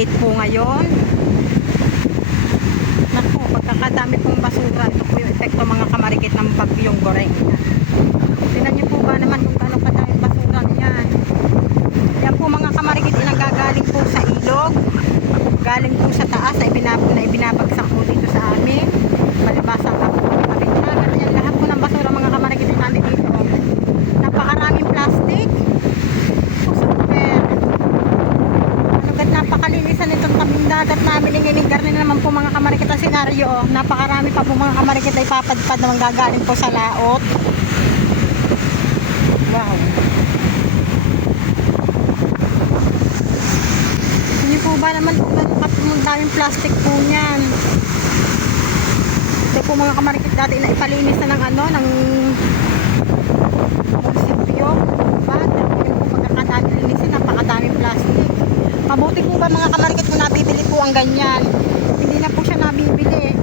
init po ngayon. Naku, pagkakadami pong basura. Ito po yung epekto mga kamarikit ng bagyong Goreng. Tingnan niyo po ba naman kung gaano kadaming basura niyan. Yan po mga kamarikit, inanggagaling po sa ilog. Galing po sa taas na ibinabagsak po dito sa amin. Palabasan na po kami. Ayan, lahat po ng basura mga kamarikit ay nandito dito. Napakaraming plastic. Super. Napakalinisan itong tabing dagat namin. Inginigar na naman po mga kamarikit ang senaryo. Napakarami pa po mga kamarikit ay papadpad na manggagaling po sa laot. Wow. Hindi po ba naman po ang daming plastic po niyan. Ito po mga kamarikit dati na ipalinis na ng ano, ng munisipyo. Yung po pagkakadaming linisin, napakadaming plastic. Mabuti po ba mga kamarikit kung nabibili po ang ganyan? Hindi na po siya nabibili.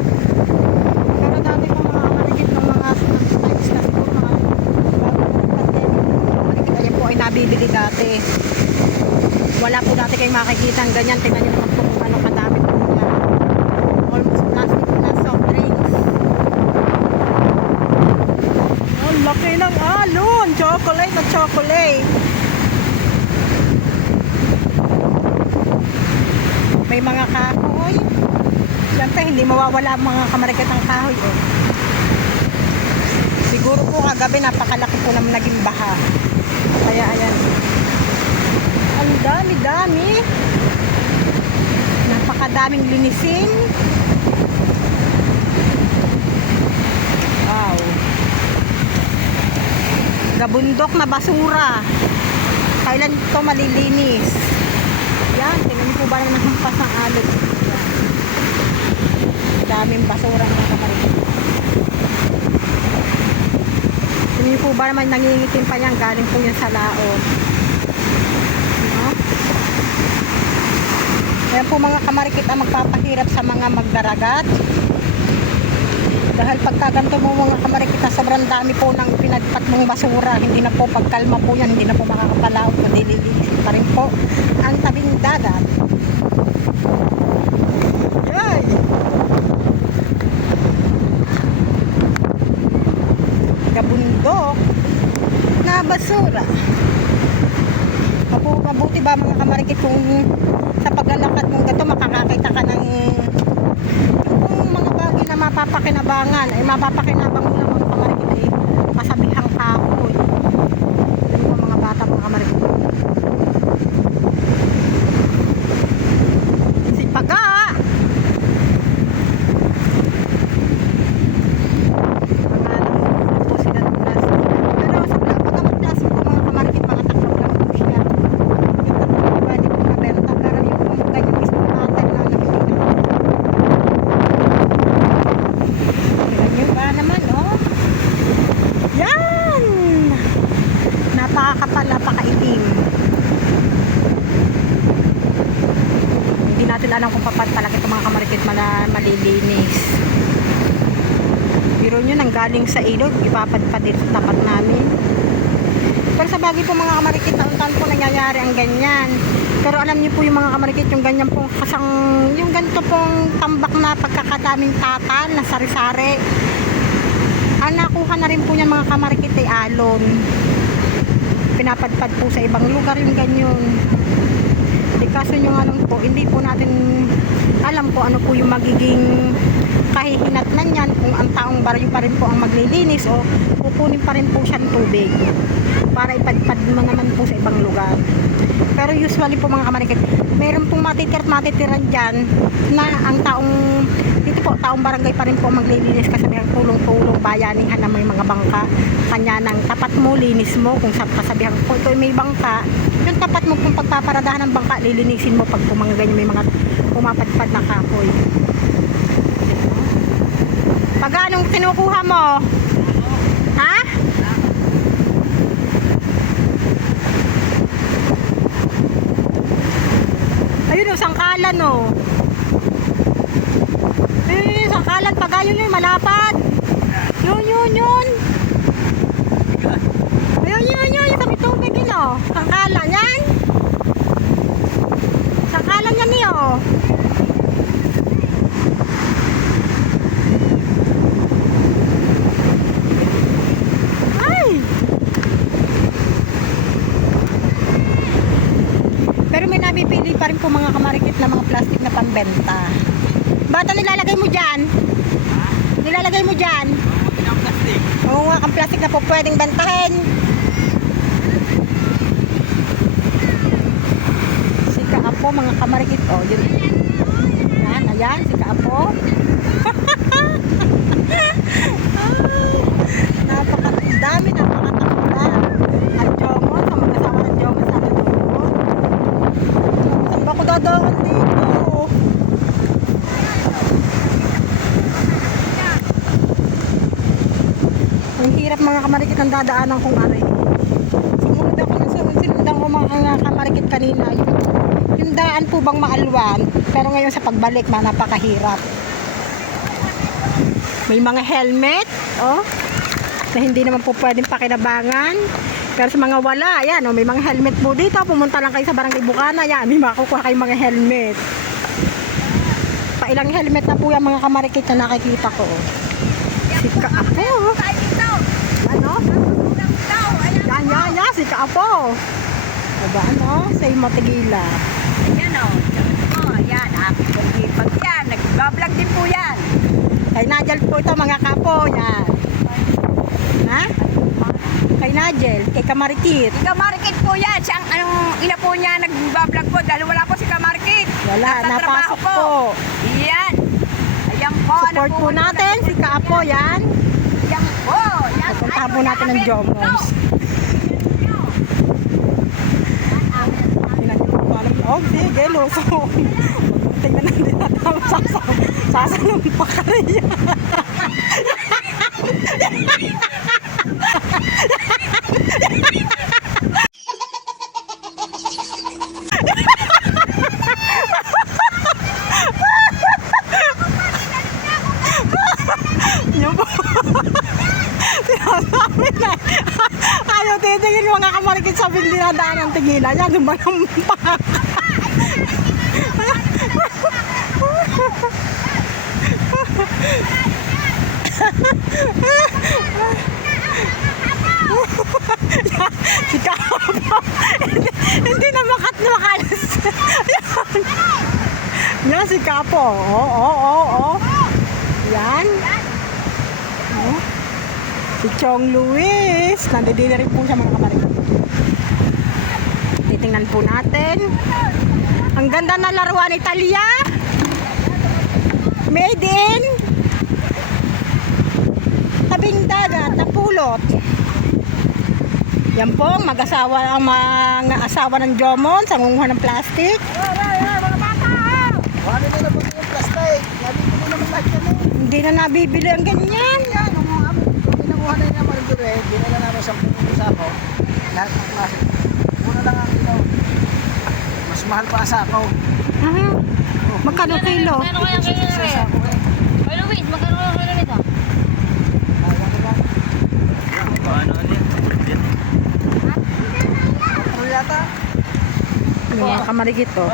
Pero dati po mga kamarikit ng mga times na siguro mga kamarikit ayan po ay nabibili dati. Wala po dati kayong makikita ang ganyan. Tingnan nyo naman po kung ano kadami po niya. Almost plastic na soft drinks. Oh, laki ng alon! Chocolate na chocolate. May mga kahoy. Siyempre, hindi mawawala ang mga kamarikit ng kahoy. Oh. Siguro po kagabi napakalaki po naman naging baha. Kaya ayan. Ang dami-dami. Napakadaming linisin. Wow. Gabundok na basura. Kailan ito malilinis? Yan, tingnan po ba naman hampas ng alog. Yan. Daming basura mga kamarikit. Tingnan po ba naman nangingitim pa yan, galing po yan sa laot. No? Kaya po mga kamarikit ang magpapahirap sa mga magdaragat. Dahil pagkaganto mo mga kamarikit na sobrang dami po ng pinagpat mong basura, hindi na po pagkalma po yan, hindi na po makakapalaot, madililisin pa rin po ang tabing dagat. Yay! Kabundok na basura. Mabuti ba mga kamarikit kung sa paglalakad mong gato makakakita ka ng yung mga bagay na mapapakinabangan ay mapapakinabang mo lang mga kamarikit ay masabihang kahoy. Yung mga bata mga kamarikit. Si Paga! Napakakapal, napakaitim. Hindi natin alam kung papat talaga itong mga kamarikit malilinis. Biro nyo nang galing sa ilog, ipapadpad dito sa tapat namin. Pero sa bagay po mga kamarikit, taon-taon po nangyayari ang ganyan. Pero alam niyo po yung mga kamarikit, yung ganyan pong kasang, yung ganito pong tambak na pagkakadaming tatal na sari-sari. Ang nakuha na rin po yan mga kamarikit ay alon. Pinapadpad po sa ibang lugar yung ganyan. Kaso yung ano po, hindi po natin alam po ano po yung magiging kahihinatnan yan, kung ang taong baryo pa rin po ang maglilinis o kukunin pa rin po siyang tubig para ipadpad mo naman po sa ibang lugar. Pero usually po mga kamarikit, meron pong matitiran dyan na ang taong dito po, taong barangay pa rin po maglilinis kasi may tulong-tulong bayanihan na may mga bangka. Kanya nang tapat mo, linis mo. Kung kasabihan po ito may bangka, yung tapat mo kung pagpaparadahan ng bangka, lilinisin mo pag ganyan may mga pumapadpad na kahoy. Pag anong kinukuha mo? Ha? Ayun o, sangkalan o. Sangkalan, pag ayun yun, malapad. Yun. Ayun, yung sa tubig yun o. Sangkalan, yan. Sangkalan. pangalan niya niyo? Ay! Pero may nabibili pa rin po mga kamarikit na mga plastic na pambenta. Bata, nilalagay mo dyan? Nilalagay mo dyan? Oo nga, ang plastic na po pwedeng bentahin. Si Kaapo, mga kamarikit. Oh, yun. Yan, ayan, si Kaapo. Napakadami, napakatakda. Ang Jomon, sa mga asawa ng Jomon, sabi ko. Saan ba ko dadaan dito? Ang hirap mga kamarikit ang dadaanan kong aray. Sumunod ako ng sinundan ko mga kamarikit kanina. Yung daan po bang maalwan, pero ngayon sa pagbalik napakahirap. May mga helmet, oh, na hindi naman po pwedeng pakinabangan. Pero sa mga wala, yan, oh, may mga helmet po dito. Pumunta lang kayo sa Barangay Bukana, yan, may makukuha kayong mga helmet. Pailang helmet na po yung mga kamarikit na nakikita ko. Oh. Si Kaapo. Ano? Yan, si Kaapo. Diba, ano? Say Matigila. Yan o. Yan, aking pag yan. Nag-vlog din po yan. Kay Nigel po ito, mga Kapo. Yan. Ha? Kay Nigel, kay Kamarikit. Si Kamarikit po yan. Siyang, ina po niya nag-vlog po. Dahil wala po si Kamarikit. Wala, napasok po. Yan. Ayan po. Support po natin, si Kaapo. Yan. Yan po. Yan. Puntahan po natin ng Jomons. Oh, sige, luso. Tingnan natin natin. Sasalumpa ka rin yan. Yan po. Sinasabi na. Ayaw titingin mga kamarikit sa dinadaan ng tingilan. Yan, lumalampa. Si Kaapo. Hindi na makalas. Yan si Kaapo. Oo. Yan. Oh. Si Chong Luis. Nandito na rin po siya mga kamarikit. Titingnan po natin. Ang ganda na laruan Italia. Made in tabing dagat na pulot. Yan po, mag-asawa ang mga asawa ng Jomon sa ngunguha ng plastic. Mga bata. Ano na po yung plastic? Nabibili naman lahat yan eh. Hindi na nabibili ang ganyan. Yan, kinukuha na yung marjure, dinala namin 10 sako. Lahat ng klase. Muna lang ang kilo. Mas mahal pa ang sako. Aha. Magkano kilo? Magkano kaya kilo Sa rin? sako eh. Ay, Luis, magkano kaya kilo nito? Kaya ko ba? Paano yan? Ano yata? Yung mga kamarigit to.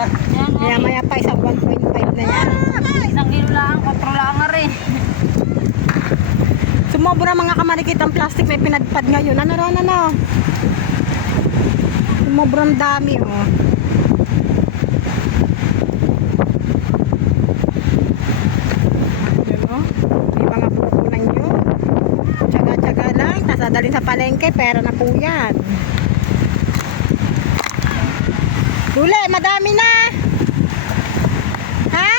Yan, Maya pa isang 1.5 na yan. isang kilo lang, 4 lang nga rin. Sumobra mga kamarikit ang plastic may pinadpad ngayon. Ano? Sumobrang dami oh. Yun, oh. May mga pupunan nyo. Tsaga-tsaga lang. Tapos dadalhin sa palengke. Pera na po yan. Dule, madami na. Ha?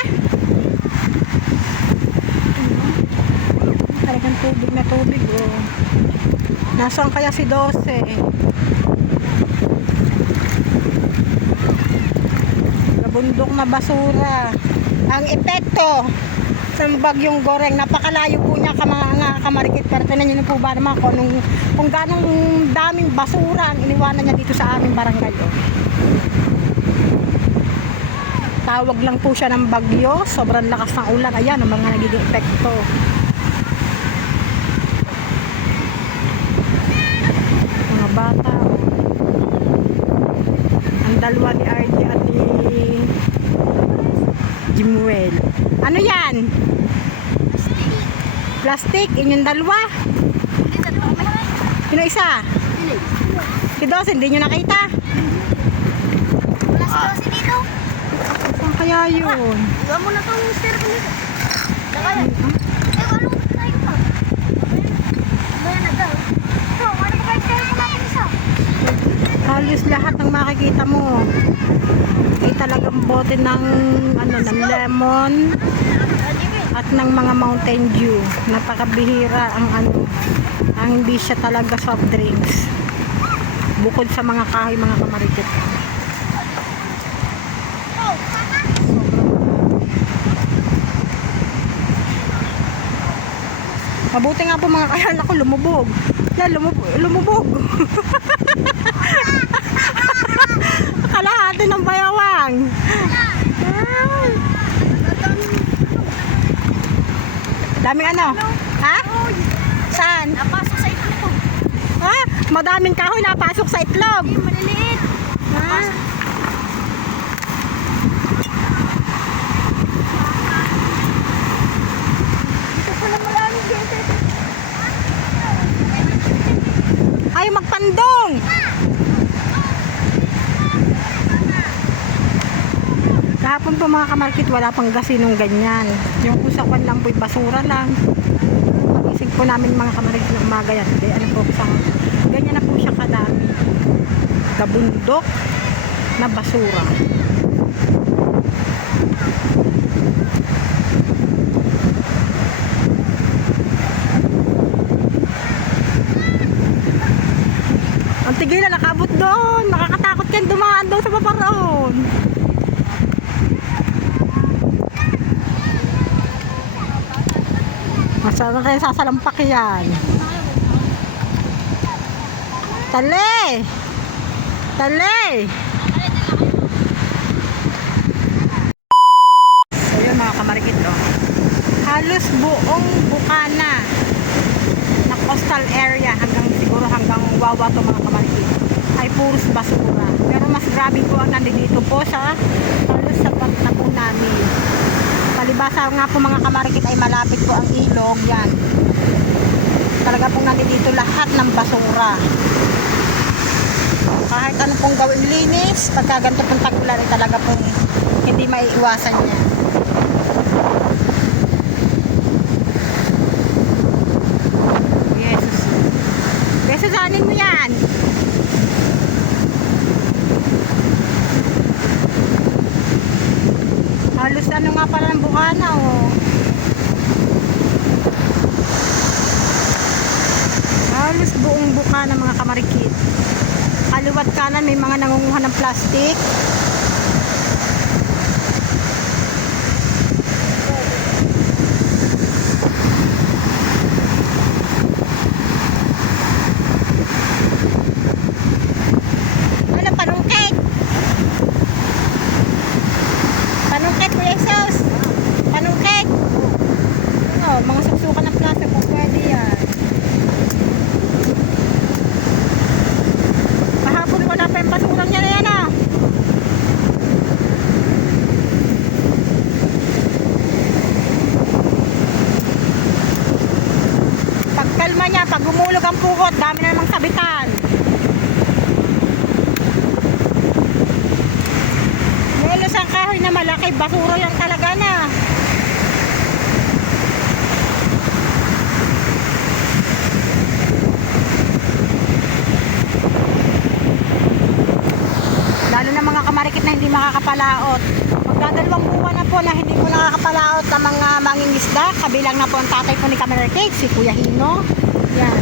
Talagang tubig na tubig oh. Nasaan kaya si 12? Bundok na basura. Ang epekto sa bagyong Goreng, napakalayo po niya mga kamarikit. Pero tinan niyo po ba naman kung ganong daming basura ang iniwanan niya dito sa aming barangay. Oh. Tawag lang po siya ng bagyo. Sobrang lakas ng ulan. Ayan ang mga nagiging epekto. Mga bata. Ang dalawa ni RJ at ni Ano yan? Plastic, inyong dalawa. Sino isa? Si Dos, hindi nyo nakita? Saan kaya yun? Iwan mo na itong mister ko nito. Halos lahat ng makikita mo ay talagang bote ng ano, ng lemon at ng mga Mountain Dew. Napakabihira ang ano, ang hindi siya talaga soft drinks. Bukod sa mga kahoy, mga kamarikit. Mabuti nga po mga kayan ako, lumubog. Yan, lumubog. Kalahati ng bayawang. Ay. Daming ano? Ha? Saan? Napasok sa itlog. Ha? Madaming kahoy napasok sa itlog. Maliliit. Ha? Ito pala maraming dito. Ay, magpandong! Kahapon po mga kamarkit, wala pang gasinong ganyan. Yung usapan lang po'y basura lang. Pagising po namin mga kamarkit ng umaga yan. Hindi, ano po, ganyan na po siya kadami. Kabundok na basura. Ang tigil na nakabot doon. Nakakatakot yan dumaan doon sa paparoon. Masarap kayo sasalampak yan. Tali! Tali! So yun mga kamarikit, no? Halos buong Bukana na coastal area hanggang Wawa to mga kamarikit ay puros basura. Pero mas grabe po ang nandito po sa halos sa na po namin. Palibasa nga po mga kamarikit ay malapit po ang ilog yan. Talaga pong nandito lahat ng basura. Kahit ano pong gawin linis, pagka ganito pong tagulan ay talaga pong hindi maiiwasan niya. Yesus. Besusanin mo yan. Halos ano nga pala ng Bukana, oh. Halos buong Bukana mga kamarikit. Kaliwat kanan may mga nangunguha ng plastic. Ano, panungkit? Panungkit, Kuya Jesus? Panungkit? Ano, mga suksukan ng plastic kung pwede yan. Mahapon wala pa yung basurang niya na yan, ah. Pagkalma niya, pag gumulog ang pugot, dami na namang sabitan. Melos ang kahoy na malaki, basura lang talaga na. Lalo na mga kamarikit na hindi makakapalaot. Magdadalawang buwan na po na hindi po nakakapalaot ang mga mangingisda. Kabilang na po ang tatay po ni Kamarikit, si Kuya Hino. Yan.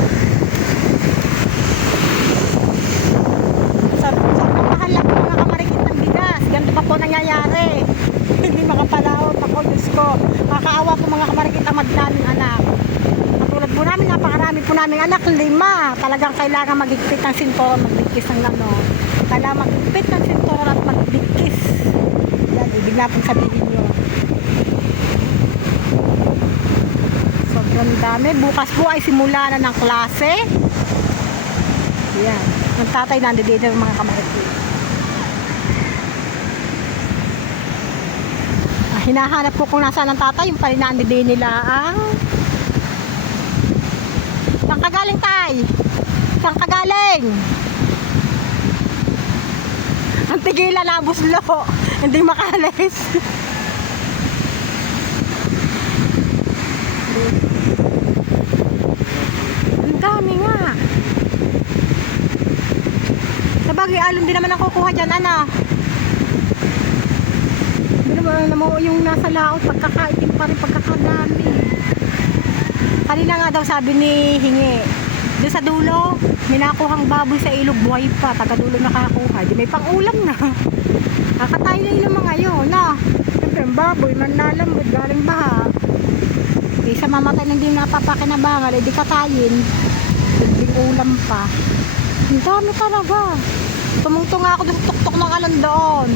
Sa mahal lang po mga kamarikit ng bigas. Ganito pa po nangyayari. Hindi makapalaot. Ako, Diyos ko. Kakaawa po mga kamarikit ang madaming anak. Katulad po namin, napakarami po namin anak. 5. Talagang kailangan magigpit ng sinturon, magbigkis ng ano. Kailangan magigpit ng sinturon at magbigkis. Yan, ibig na pong sabihin nyo. Sobrang dami. Bukas po ay simula na ng klase. Yan. Ang tatay nandito ng mga kamarikit. Hinahanap ko kung nasaan ang tatay, yung pala na din nila ang... Saan ka galing, tay? Saan ka galing? Ang tigilan na buslo, hindi makalis. Ang dami nga. Sabagay, alon din naman ang kukuha dyan, ano? Hindi naman yung nasa laot, pagkakaitim pa rin, pagkakadami. Kanina nga daw sabi ni Hingi, doon sa dulo, may nakuhang baboy sa ilog, buhay pa, taga dulo nakakuha. Di may pang-ulam na. Kakatayo na yun mga yun, no? Siyempre, ang baboy, manlalambot, galing baha. Isa mamatay na hindi napapakinabangan, edi katayin. Bigling ulam pa. Ang dami talaga. Tumungtong ako doon sa tuktok ng alon doon.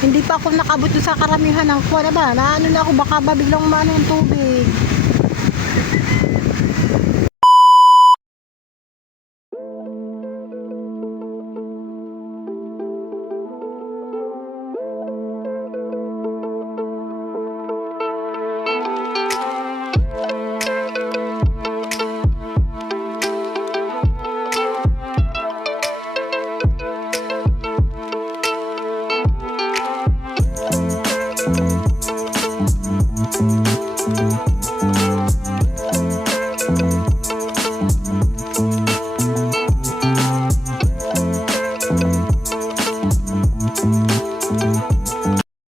Hindi pa ako nakabot doon sa karamihan ng kuwan na ba? Naano na ako, baka ba biglang maano yung tubig.